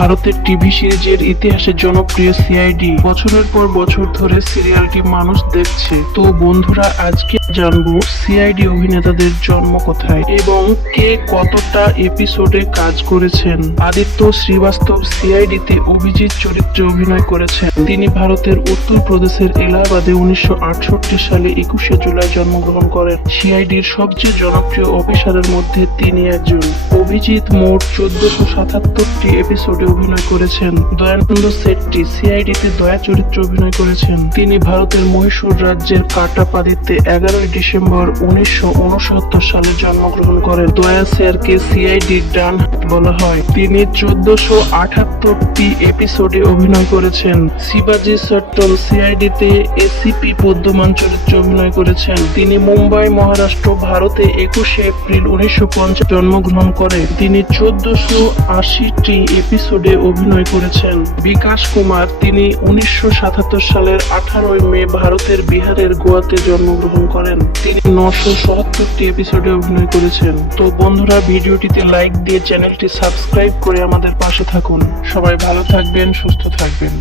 ভারতের টিভি সিরিজের ইতিহাসে জনপ্রিয় সিআইডি বছরের পর বছর ধরে সিরিয়ালটি মানুষ দেখছে। তো বন্ধুরা, আজকে জানবো সিআইডি অভিনেতাদের জন্ম কোথায় এবং কে কতটা এপিসোডে কাজ করেছেন। আদিত্য শ্রীবাস্তব সিআইডিতে অভিজিৎ চরিত্রে অভিনয় করেছেন। তিনি ভারতের উত্তর প্রদেশের এলাহাবাদে 1968 সালে 21শে জুলাই জন্মগ্রহণ করেন। সিআইডির সবচেয়ে জনপ্রিয় অফিসারের মধ্যে তিনি একজন। অভিজিৎ মোট 1477টি এপিসোডে অভিনয় করেছেন। দয়ানন্দ শেট্টি সিআইডিতে দয়া চরিত্রে অভিনয় করেছেন। তিনি ভারতের মহীশূর রাজ্যের কাটাপাদিতে 11ই ডিসেম্বর 1969 সালে জন্মগ্রহণ করেন। দয়া স্যারকে সিআইডির ডান হাত বলা হয়। তিনি 1478টি এপিসোডে অভিনয় করেছেন। শিবাজি সট্টল সিআইডিতে এসিপি পদ্মমান চরিত্রে অভিনয় করেছেন। তিনি মুম্বাই, মহারাষ্ট্র, ভারতে 21শে এপ্রিল 1950 জন্মগ্রহণ করেন। তিনি 1480টি এপিসোডে অভিনয় করেছেন। বিকাশ কুমার তিনি 1977 সালের 18ই মে ভারতের বিহারের গোয়াতে জন্মগ্রহণ করেন। তিনি 977টি এপিসোডে অভিনয় করেছেন। তো বন্ধুরা, ভিডিওটিতে লাইক দিয়ে চ্যানেলটি সাবস্ক্রাইব করে আমাদের পাশে থাকুন। সবাই ভালো থাকবেন, সুস্থ থাকবেন।